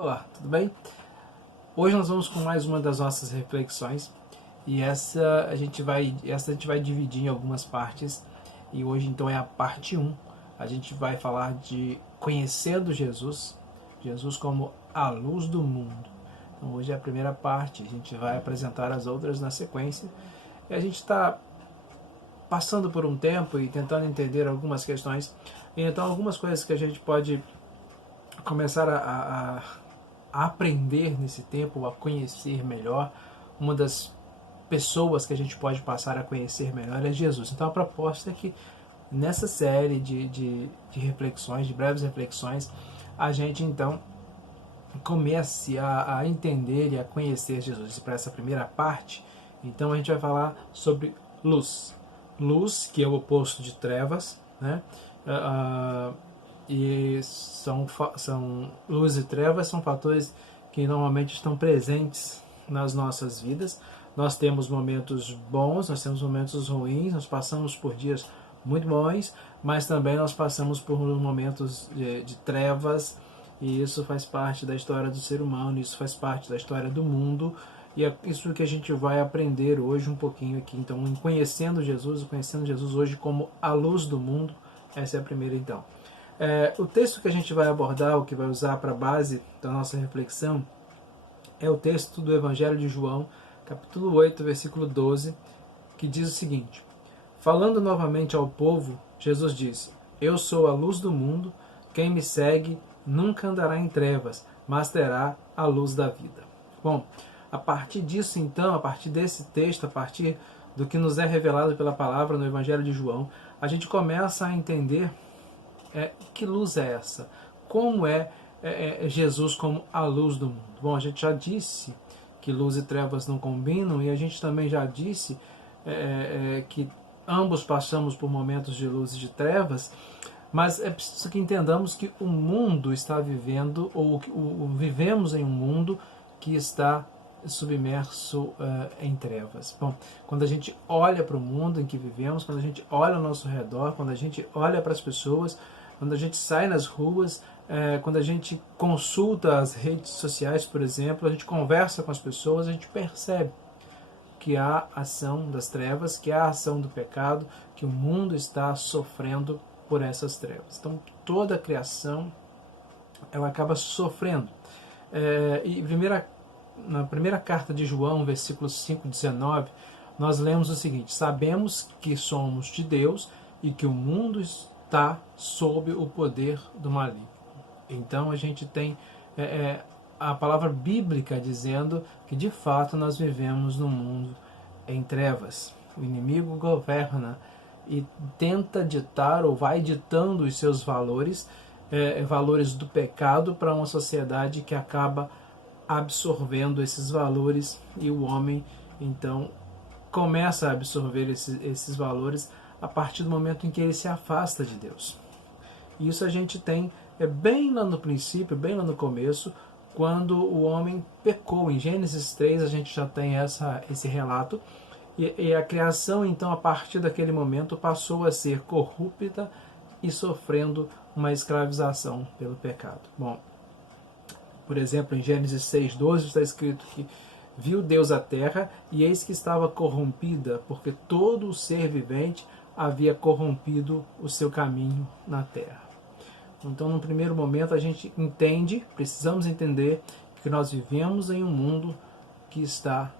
Olá, tudo bem? Hoje nós vamos com mais uma das nossas reflexões e essa a gente vai dividir em algumas partes e hoje então é a parte um. A gente vai falar de conhecendo Jesus, Jesus como a luz do mundo. Então hoje é a primeira parte, a gente vai apresentar as outras na sequência e a gente está passando por um tempo e tentando entender algumas questões e então algumas coisas que a gente pode começar a aprender nesse tempo, a conhecer melhor. Uma das pessoas que a gente pode passar a conhecer melhor é Jesus. Então a proposta é que nessa série de reflexões, de breves reflexões, a gente então comece a entender e a conhecer Jesus. E para essa primeira parte, então a gente vai falar sobre luz. Luz, que é o oposto de trevas, né? E são luz e trevas são fatores que normalmente estão presentes nas nossas vidas. Nós temos momentos bons, nós temos momentos ruins, nós passamos por dias muito bons, mas também nós passamos por momentos de trevas, e isso faz parte da história do ser humano, isso faz parte da história do mundo, e é isso que a gente vai aprender hoje um pouquinho aqui. Então, em conhecendo Jesus hoje como a luz do mundo, essa é a primeira então. O texto que a gente vai abordar, o que vai usar para base da nossa reflexão, é o texto do Evangelho de João, capítulo 8, versículo 12, que diz o seguinte: falando novamente ao povo, Jesus disse: eu sou a luz do mundo, quem me segue nunca andará em trevas, mas terá a luz da vida. Bom, a partir disso então, a partir desse texto, a partir do que nos é revelado pela palavra no Evangelho de João, a gente começa a entender que luz é essa? Como Jesus como a luz do mundo? Bom, a gente já disse que luz e trevas não combinam, e a gente também já disse que ambos passamos por momentos de luz e de trevas, mas é preciso que entendamos que o mundo está vivendo, ou vivemos em um mundo que está submerso em trevas. Bom, quando a gente olha para o mundo em que vivemos, quando a gente olha ao nosso redor, quando a gente olha para as pessoas, quando a gente sai nas ruas, quando a gente consulta as redes sociais, por exemplo, a gente conversa com as pessoas, a gente percebe que há ação das trevas, que há ação do pecado, que o mundo está sofrendo por essas trevas. Então, toda a criação ela acaba sofrendo. Na primeira carta de João, versículo 5:19, nós lemos o seguinte: sabemos que somos de Deus e que o mundo está sob o poder do maligno. Então a gente tem a palavra bíblica dizendo que de fato nós vivemos num mundo em trevas. O inimigo governa e tenta ditar, ou vai ditando os seus valores, valores do pecado, para uma sociedade que acaba absorvendo esses valores, e o homem então começa a absorver esses valores a partir do momento em que ele se afasta de Deus. E isso a gente tem bem lá no princípio, bem lá no começo, quando o homem pecou. Em Gênesis 3 a gente já tem esse relato, e a criação então a partir daquele momento passou a ser corrupta e sofrendo uma escravização pelo pecado. Bom, por exemplo, em Gênesis 6:12 está escrito que viu Deus a terra, e eis que estava corrompida, porque todo o ser vivente havia corrompido o seu caminho na terra. Então, no primeiro momento, a gente precisamos entender que nós vivemos em um mundo que está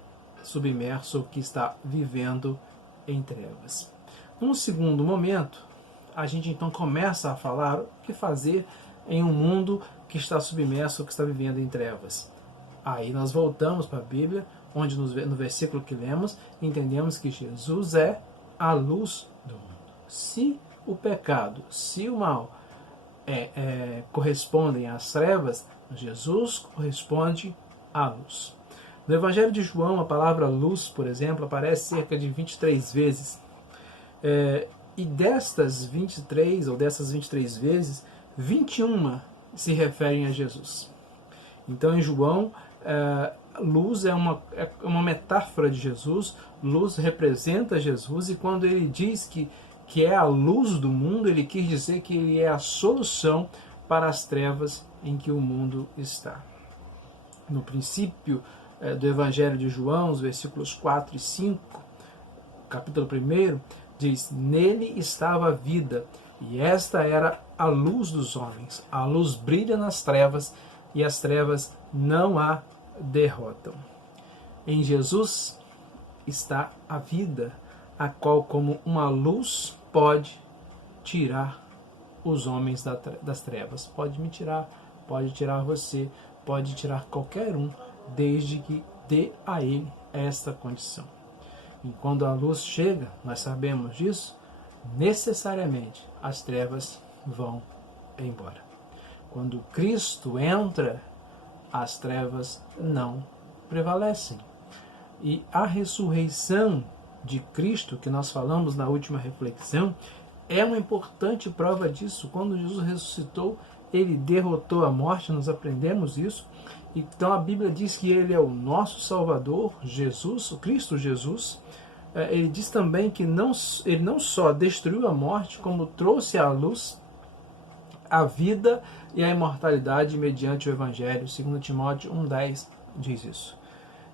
submerso, que está vivendo em trevas. Num segundo momento, a gente então começa a falar o que fazer em um mundo que está submerso, que está vivendo em trevas. Aí nós voltamos para a Bíblia, onde no versículo que lemos, entendemos que Jesus é a luz do mundo. Se o pecado, se o mal correspondem às trevas, Jesus corresponde à luz. No Evangelho de João, a palavra luz, por exemplo, aparece cerca de 23 vezes. E dessas 23 vezes, 21 se referem a Jesus. Então, em João, luz é uma metáfora de Jesus, luz representa Jesus, e quando ele diz que é a luz do mundo, ele quis dizer que ele é a solução para as trevas em que o mundo está. no princípio do Evangelho de João, os versículos 4 e 5, capítulo 1, diz: nele estava a vida, e esta era a luz dos homens. A luz brilha nas trevas, e as trevas não a derrotam. Em Jesus está a vida, a qual, como uma luz, pode tirar os homens das trevas. Pode me tirar, pode tirar você, pode tirar qualquer um, desde que dê a ele esta condição. E quando a luz chega, nós sabemos disso, necessariamente as trevas vão embora. Quando Cristo entra, as trevas não prevalecem. E a ressurreição de Cristo, que nós falamos na última reflexão, é uma importante prova disso. Quando Jesus ressuscitou, ele derrotou a morte, nós aprendemos isso. Então a Bíblia diz que ele é o nosso Salvador, Jesus, o Cristo Jesus. Ele diz também que ele não só destruiu a morte, como trouxe à luz a vida e a imortalidade mediante o Evangelho. 2 Timóteo 1,10 diz isso.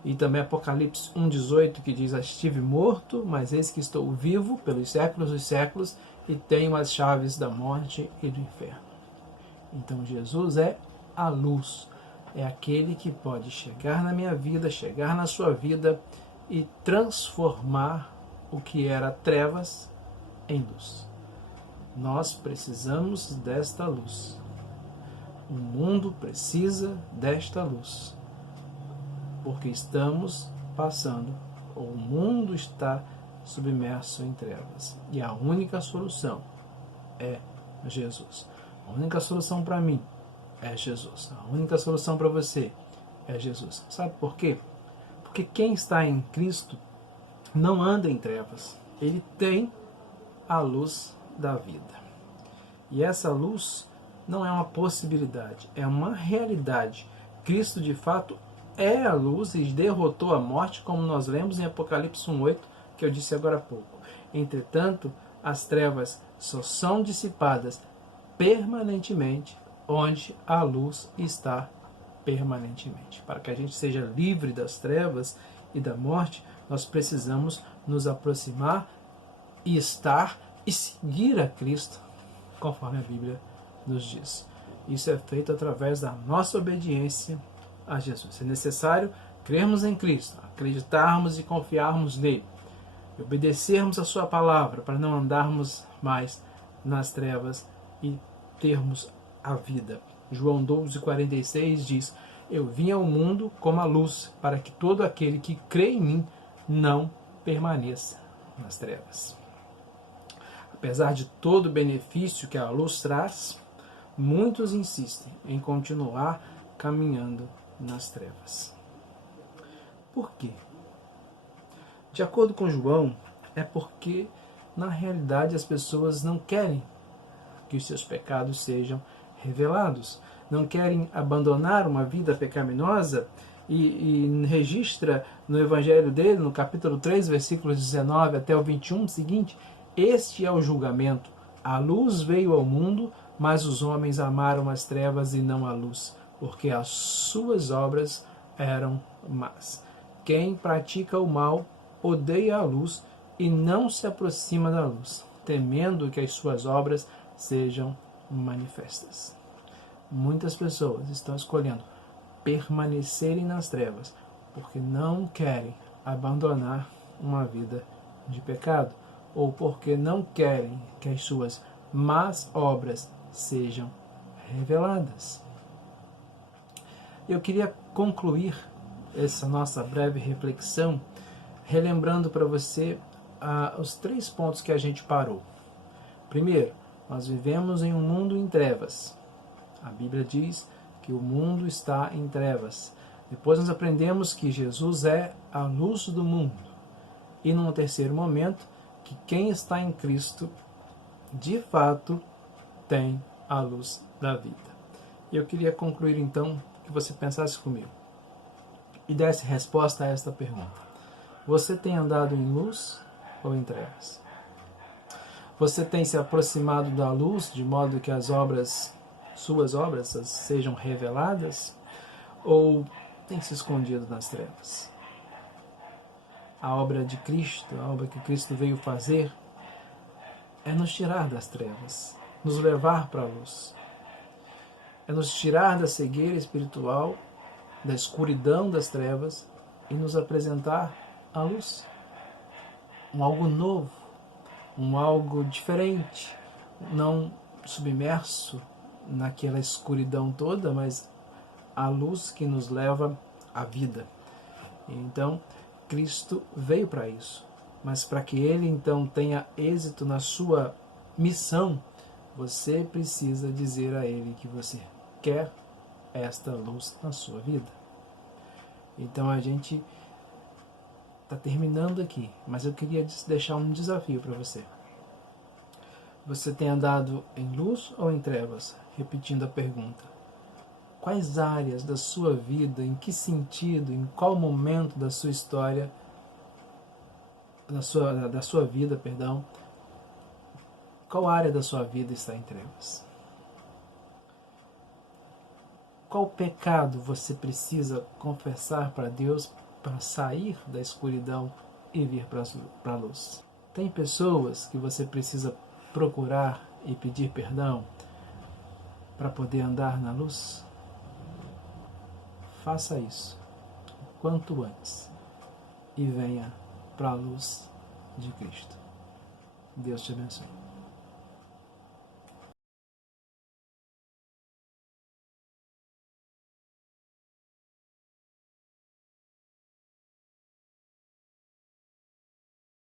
E também Apocalipse 1,18, que diz: estive morto, mas eis que estou vivo pelos séculos dos séculos e tenho as chaves da morte e do inferno. Então Jesus é a luz, é aquele que pode chegar na minha vida, chegar na sua vida e transformar o que era trevas em luz. Nós precisamos desta luz. O mundo precisa desta luz, porque estamos passando, o mundo está submerso em trevas. E a única solução é Jesus. A única solução para mim é Jesus. A única solução para você é Jesus. Sabe por quê? Porque quem está em Cristo não anda em trevas. Ele tem a luz da vida. E essa luz não é uma possibilidade, é uma realidade. Cristo, de fato, é a luz e derrotou a morte, como nós lemos em Apocalipse 1,8, que eu disse agora há pouco. Entretanto, as trevas só são dissipadas permanentemente onde a luz está permanentemente. Para que a gente seja livre das trevas e da morte, nós precisamos nos aproximar e estar e seguir a Cristo, conforme a Bíblia nos diz. Isso é feito através da nossa obediência a Jesus. É necessário crermos em Cristo, acreditarmos e confiarmos nele, e obedecermos a sua palavra para não andarmos mais nas trevas e termos a vida. João 12,46 diz: eu vim ao mundo como a luz, para que todo aquele que crê em mim não permaneça nas trevas. Apesar de todo o benefício que a luz traz, muitos insistem em continuar caminhando nas trevas. Por quê? De acordo com João, é porque na realidade as pessoas não querem que os seus pecados sejam revelados, não querem abandonar uma vida pecaminosa e registra no Evangelho dele, no capítulo 3, versículos 19 até o 21 seguinte: este é o julgamento. A luz veio ao mundo, mas os homens amaram as trevas e não a luz, porque as suas obras eram más. Quem pratica o mal odeia a luz e não se aproxima da luz, temendo que as suas obras sejam manifestas. Muitas pessoas estão escolhendo permanecerem nas trevas porque não querem abandonar uma vida de pecado, ou porque não querem que as suas más obras sejam reveladas. Eu queria concluir essa nossa breve reflexão relembrando para você os 3 pontos que a gente parou. Primeiro, nós vivemos em um mundo em trevas. A Bíblia diz que o mundo está em trevas. Depois nós aprendemos que Jesus é a luz do mundo. E num terceiro momento, que quem está em Cristo, de fato, tem a luz da vida. E eu queria concluir então que você pensasse comigo e desse resposta a esta pergunta: você tem andado em luz ou em trevas? Você tem se aproximado da luz de modo que as obras, suas obras, sejam reveladas? Ou tem se escondido nas trevas. A obra de Cristo, a obra que Cristo veio fazer, é nos tirar das trevas, nos levar para a luz. É nos tirar da cegueira espiritual, da escuridão das trevas e nos apresentar a luz. Um algo novo, um algo diferente, não submerso naquela escuridão toda, mas a luz que nos leva à vida. Então, Cristo veio para isso. Mas para que ele então tenha êxito na sua missão, você precisa dizer a ele que você quer esta luz na sua vida. Então a gente está terminando aqui, mas eu queria deixar um desafio para você. Você tem andado em luz ou em trevas? Repetindo a pergunta. Quais áreas da sua vida, em que sentido, em qual momento da sua história, da sua vida, perdão, qual área da sua vida está em trevas? Qual pecado você precisa confessar para Deus para sair da escuridão e vir para a luz? Tem pessoas que você precisa procurar e pedir perdão para poder andar na luz? Faça isso o quanto antes e venha para a luz de Cristo. Deus te abençoe.